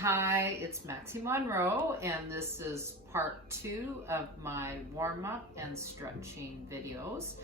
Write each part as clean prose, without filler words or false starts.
Hi, it's Maxie Monroe, and this is part 2 of my warm-up and stretching videos.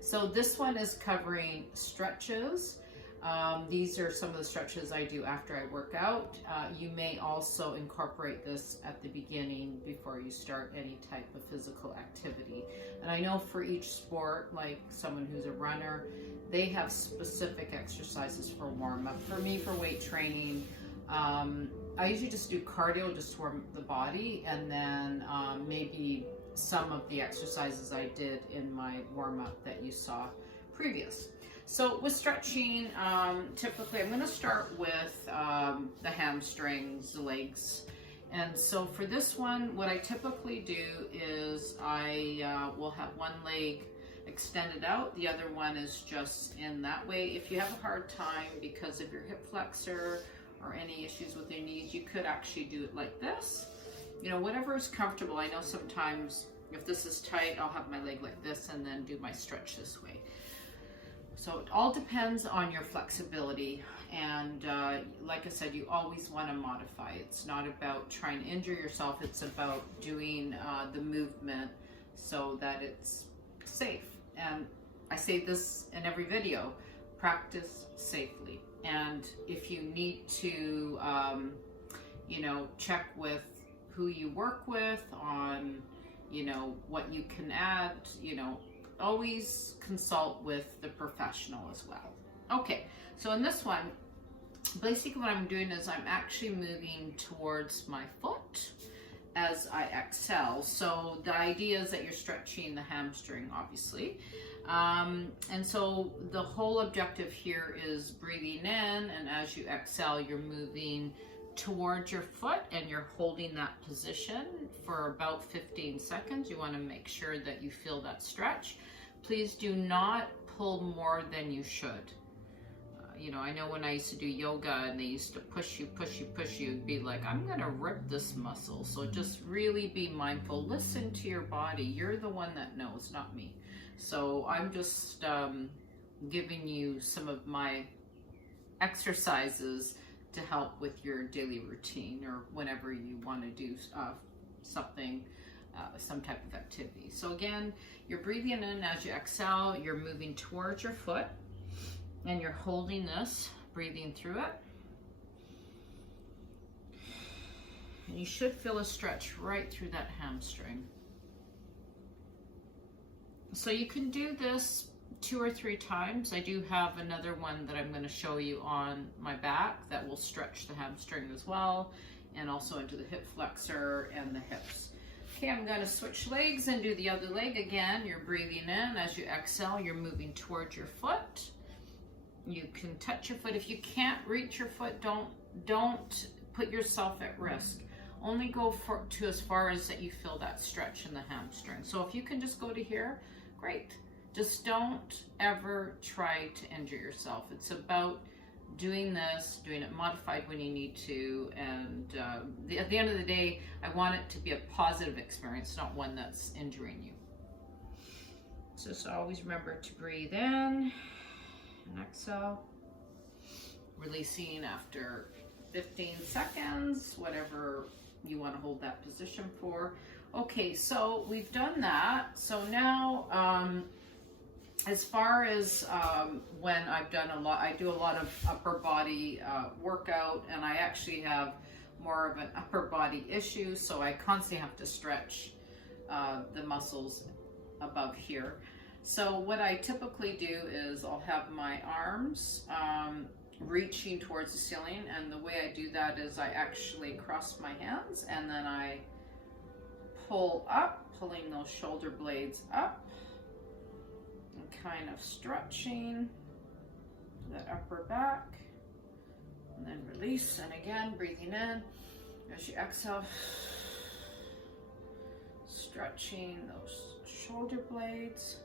So this one is covering stretches. These are some of the stretches I do after I work out. You may also incorporate this at the beginning before you start any type of physical activity. And I know for each sport, like someone who's a runner, they have specific exercises for warm-up. For me, for weight training, I usually just do cardio, just warm the body, and then maybe some of the exercises I did in my warm-up that you saw previous. So with stretching, typically I'm going to start with the hamstrings, the legs. And so for this one, what I typically do is I will have one leg extended out, the other one is just in that way. If you have a hard time because of your hip flexor or any issues with your knees, you could actually do it like this. You know, whatever is comfortable. I know sometimes if this is tight, I'll have my leg like this and then do my stretch this way. So it all depends on your flexibility, and like I said, you always want to modify. It's not about trying to injure yourself, it's about doing the movement so that it's safe. And I say this in every video, practice safely. And if you need to, you know, check with who you work with on, you know, what you can add, you know, always consult with the professional as well. Okay, so in this one, basically what I'm doing is I'm actually moving towards my foot as I exhale. So the idea is that you're stretching the hamstring, obviously. And so the whole objective here is breathing in, and as you exhale, you're moving towards your foot and you're holding that position for about 15 seconds. You want to make sure that you feel that stretch. Please do not pull more than you should. You know, I know when I used to do yoga and they used to push you, it'd be like, I'm gonna rip this muscle. So just really be mindful. Listen to your body. You're the one that knows, not me. So I'm just giving you some of my exercises to help with your daily routine or whenever you want to do something, some type of activity. So again, you're breathing in as you exhale, you're moving towards your foot, and you're holding this, breathing through it. And you should feel a stretch right through that hamstring. So you can do this 2 or 3 times. I do have another one that I'm going to show you on my back that will stretch the hamstring as well, and also into the hip flexor and the hips. Okay, I'm going to switch legs and do the other leg again. You're breathing in. As you exhale, you're moving towards your foot. You can touch your foot. If you can't reach your foot, don't put yourself at risk. Only go to as far as that you feel that stretch in the hamstring. So if you can just go to here, great. Just don't ever try to injure yourself. It's about doing this, doing it modified when you need to, and at the end of the day, I want it to be a positive experience, not one that's injuring you. So just always remember to breathe in and exhale, releasing after 15 seconds, whatever you want to hold that position for. Okay, so we've done that. So now, as far as when I've done I do a lot of upper body workout, and I actually have more of an upper body issue, so I constantly have to stretch the muscles above here. So what I typically do is I'll have my arms reaching towards the ceiling, and the way I do that is I actually cross my hands and then I pull up, pulling those shoulder blades up and kind of stretching that upper back, and then release, and again breathing in as you exhale, stretching those shoulder blades,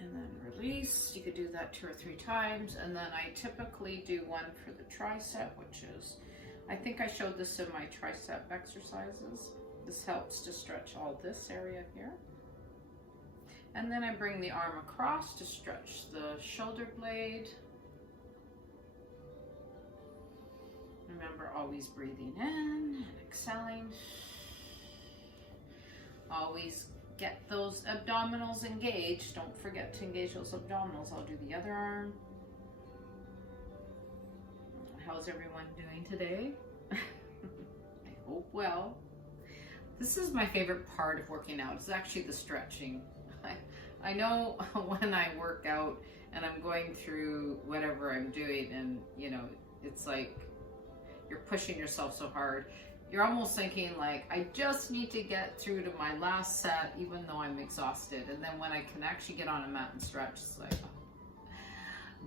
and then release. You could do that 2 or 3 times, and then I typically do one for the tricep, which is, I think I showed this in my tricep exercises. This helps to stretch all this area here. And then I bring the arm across to stretch the shoulder blade. remember always breathing in and exhaling. Always get those abdominals engaged. Don't forget to engage those abdominals. I'll do the other arm. How's everyone doing today? I hope well. This is my favorite part of working out. It's actually the stretching. I know when I work out and I'm going through whatever I'm doing, and you know, it's like you're pushing yourself so hard. You're almost thinking like, I just need to get through to my last set even though I'm exhausted. And then when I can actually get on a mat and stretch, it's like,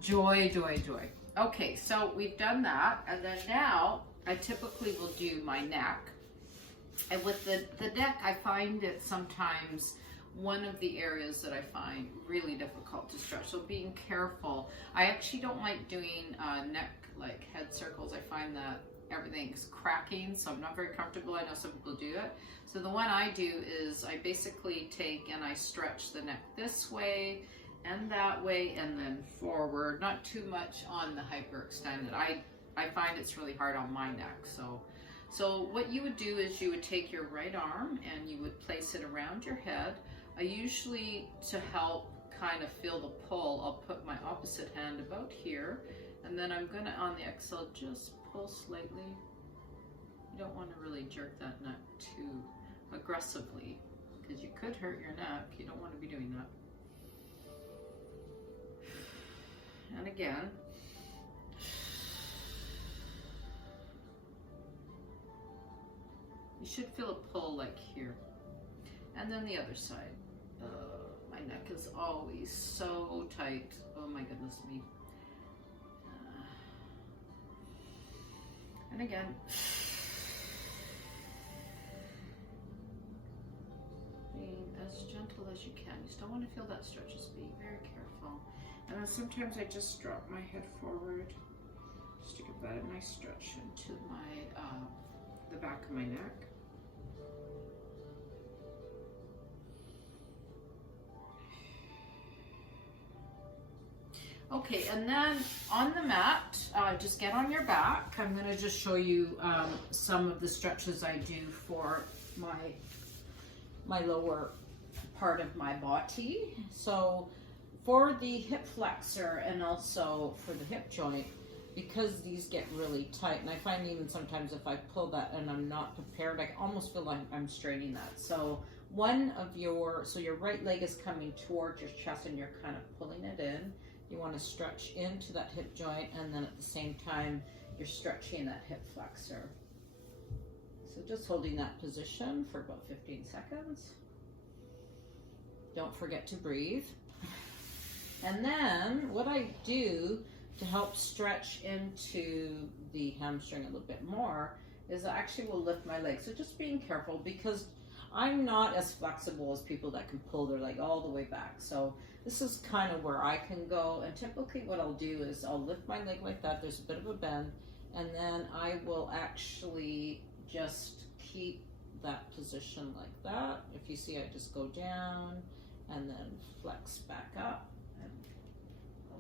joy, joy, joy. Okay, so we've done that. And then now I typically will do my neck. And with the neck, I find it sometimes one of the areas that I find really difficult to stretch. So being careful. I actually don't like doing neck, like head circles. I find that everything's cracking, so I'm not very comfortable. I know some people do it. So the one I do is I basically take and I stretch the neck this way and that way and then forward, not too much on the hyperextended. I find it's really hard on my neck. So what you would do is you would take your right arm and you would place it around your head. I usually, to help kind of feel the pull, I'll put my opposite hand about here, and then I'm gonna, on the exhale, just pull slightly. You don't want to really jerk that neck too aggressively because you could hurt your neck. You don't want to be doing that. And again. You should feel a pull like here. And then the other side. My neck is always so tight. Oh my goodness me. And again. Being as gentle as you can. You still want to feel that stretch. Just be very careful. And then sometimes I just drop my head forward just to give that a nice stretch into my the back of my neck. Okay, and then on the mat, just get on your back. I'm going to just show you some of the stretches I do for my lower part of my body. So for the hip flexor and also for the hip joint, because these get really tight, and I find even sometimes if I pull that and I'm not prepared, I almost feel like I'm straining that. So so your right leg is coming towards your chest and you're kind of pulling it in. You want to stretch into that hip joint, and then at the same time, you're stretching that hip flexor. So just holding that position for about 15 seconds. Don't forget to breathe. And then what I do to help stretch into the hamstring a little bit more is I actually will lift my leg. So just being careful, because I'm not as flexible as people that can pull their leg all the way back. So this is kind of where I can go. And typically what I'll do is I'll lift my leg like that. There's a bit of a bend. And then I will actually just keep that position like that. If you see, I just go down and then flex back up and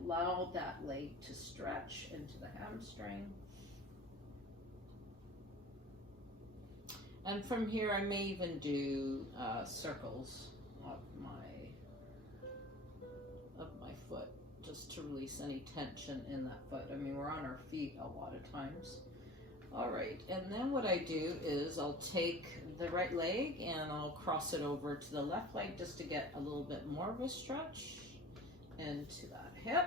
allow that leg to stretch into the hamstring. And from here, I may even do circles of my foot, just to release any tension in that foot. I mean, we're on our feet a lot of times. All right, and then what I do is I'll take the right leg and I'll cross it over to the left leg just to get a little bit more of a stretch into that hip.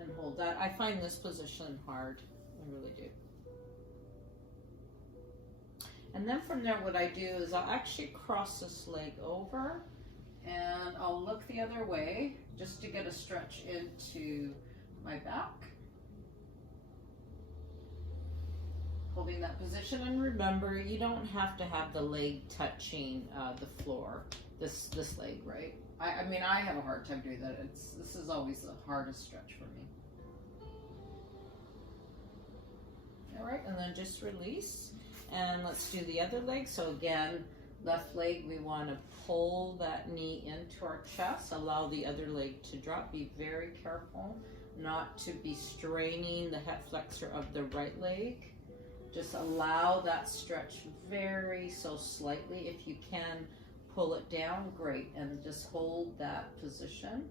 And hold that. I find this position hard. I really do. And then from there, what I do is I'll actually cross this leg over and I'll look the other way just to get a stretch into my back. Holding that position, and remember, you don't have to have the leg touching the floor, this leg, right? I mean, I have a hard time doing that. This is always the hardest stretch for me. All right, and then just release. And let's do the other leg. So again, left leg, we want to pull that knee into our chest, allow the other leg to drop. Be very careful not to be straining the hip flexor of the right leg. Just allow that stretch very so slightly. If you can pull it down, great, and just hold that position.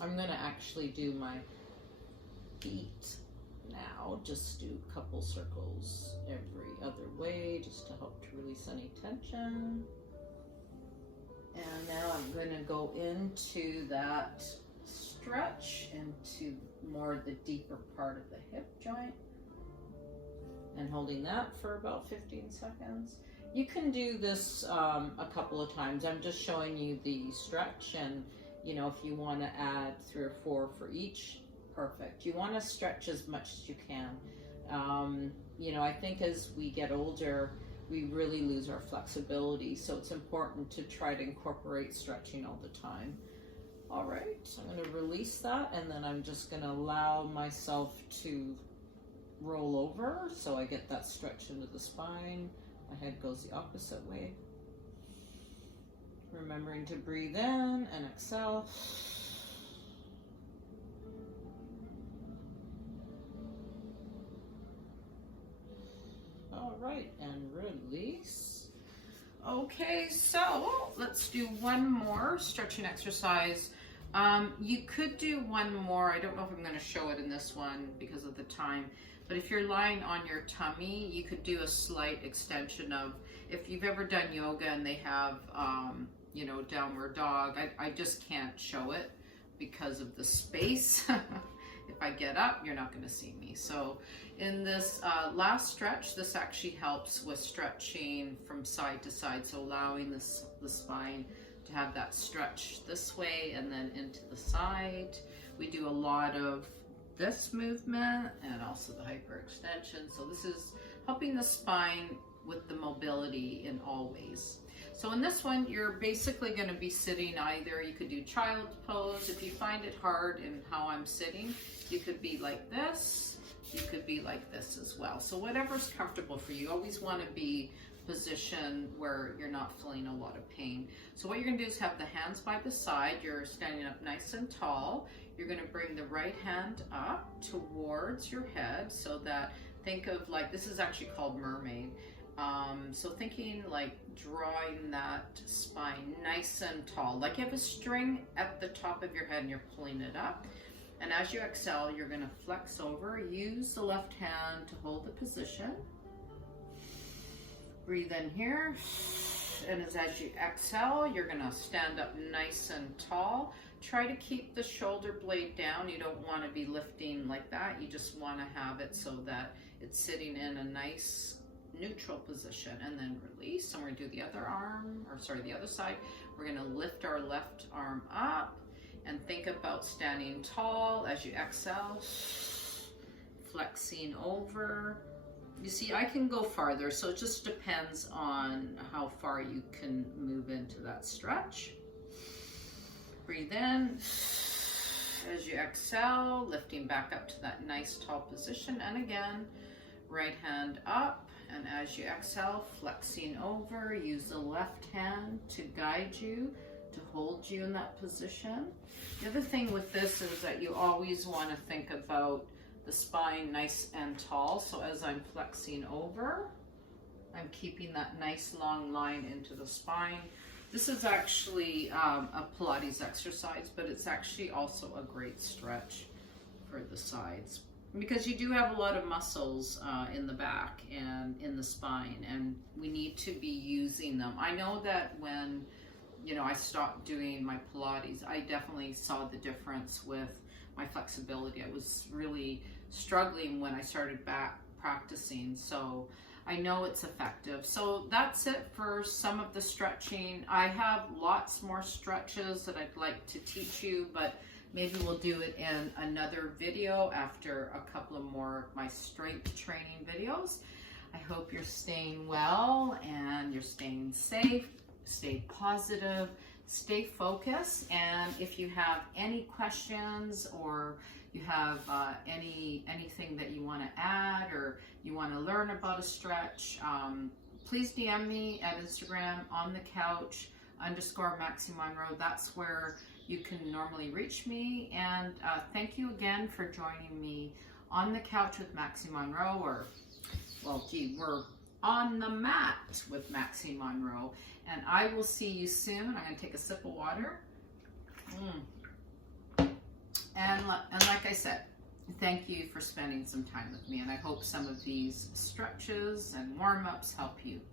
I'm going to actually do my feet now. Just do a couple circles every other way just to help to release any tension. And now I'm going to go into that stretch into more the deeper part of the hip joint. And holding that for about 15 seconds. You can do this a couple of times. I'm just showing you the stretch, and you know, if you want to add 3 or 4 for each, perfect. You want to stretch as much as you can. You know, I think as we get older, we really lose our flexibility, so it's important to try to incorporate stretching all the time. All right, so I'm going to release that, and then I'm just going to allow myself to roll over so I get that stretch into the spine. My head goes the opposite way. Remembering to breathe in and exhale. All right, and release. Okay, so let's do one more stretching exercise. You could do one more. I don't know if I'm going to show it in this one because of the time. But if you're lying on your tummy, you could do a slight extension of, if you've ever done yoga and they have, you know, downward dog, I just can't show it because of the space. If I get up, you're not going to see me. So in this last stretch, this actually helps with stretching from side to side. So allowing the spine to have that stretch this way and then into the side. We do a lot of this movement and also the hyperextension. So this is helping the spine with the mobility in all ways. So in this one, you're basically going to be sitting either, you could do child's pose. If you find it hard in how I'm sitting, you could be like this, you could be like this as well. So whatever's comfortable for you. You always want to be positioned where you're not feeling a lot of pain. So what you're going to do is have the hands by the side. You're standing up nice and tall. You're going to bring the right hand up towards your head so that, think of like, this is actually called mermaid. So thinking like drawing that spine nice and tall, like you have a string at the top of your head and you're pulling it up. And as you exhale, you're going to flex over. Use the left hand to hold the position. Breathe in here. And as you exhale, you're going to stand up nice and tall. Try to keep the shoulder blade down. You don't want to be lifting like that. You just want to have it so that it's sitting in a nice neutral position, and then release. And we're going to do the other arm, or sorry, the other side. We're going to lift our left arm up and think about standing tall as you exhale, flexing over. You see, I can go farther, so it just depends on how far you can move into that stretch. Breathe in. As you exhale, lifting back up to that nice tall position. And again, right hand up. And as you exhale, flexing over. Use the left hand to guide you, to hold you in that position. The other thing with this is that you always want to think about the spine nice and tall. So as I'm flexing over, I'm keeping that nice long line into the spine. This is actually a Pilates exercise, but it's actually also a great stretch for the sides, because you do have a lot of muscles in the back and in the spine, and we need to be using them. I know that when, you know, I stopped doing my Pilates, I definitely saw the difference with my flexibility. I was really struggling when I started back practicing, so I know it's effective. So that's it for some of the stretching. I have lots more stretches that I'd like to teach you, but maybe we'll do it in another video after a couple of more of my strength training videos. I hope you're staying well and you're staying safe, stay positive, stay focused. And if you have any questions, or you have anything that you want to add, or you want to learn about a stretch, please DM me at Instagram on the couch _ Maxie Monroe. That's where you can normally reach me. And thank you again for joining me on the couch with Maxie Monroe, or, well, gee, we're on the mat with Maxie Monroe. And I will see you soon. I'm going to take a sip of water. And like I said, thank you for spending some time with me. And I hope some of these stretches and warm-ups help you.